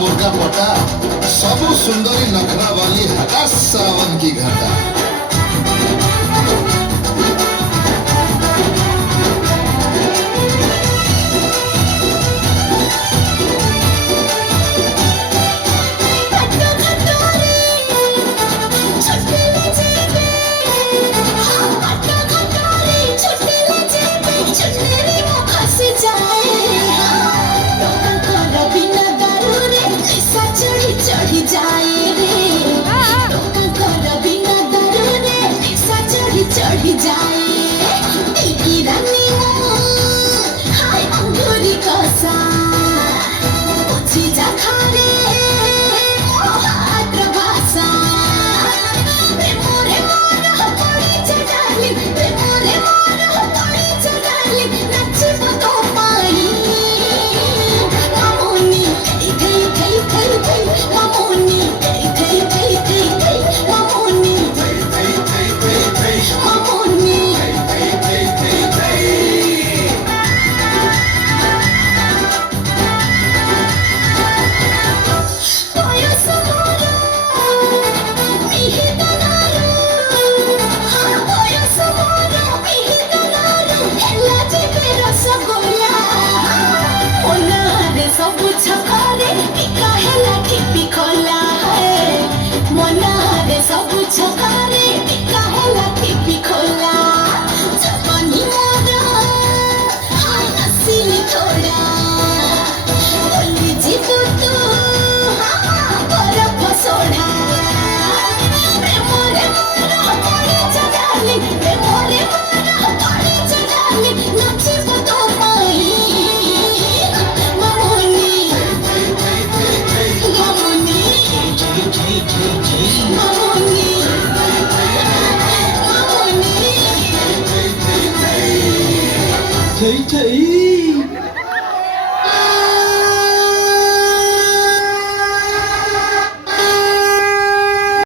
मुर्गा पटा सबु सुंदरी नखरा वाली हटा सावन की घटा। चढ़ी जाए की रानी हाय अंगूरी कसा उठी जा खारे हाथ भाषा मोरे मोर पड़ी चढ़ाली मोरे मोर पड़ी चढ़ाली नचिब तो पाई मामूनी गई गई गई गई मामूनी गई गई गई गई गई मामूनी ସବୁ ଛକରେ ପିକା ହେଲା ଠିପି ଖୋଲା ମନରେ ସବୁ ଛକରେ ପିକା ହେଲା ଠିପି ଖୋଲା ଜବାନି ମୋର ହାय ନସିଲି ଥୋଡ଼ା ବୋଲି ଯିବୁ ତୁ ବରଫ ସୋଢ଼ା ପ୍ରେମରେ ମୋର ପଡ଼ି ଚଢ଼ାଲି ପ୍ରେମରେ ମୋର ପଡ଼ି ଚଢ଼ାଲି ନାଚିବ ତୋ ପାଇଁ Thấy thấy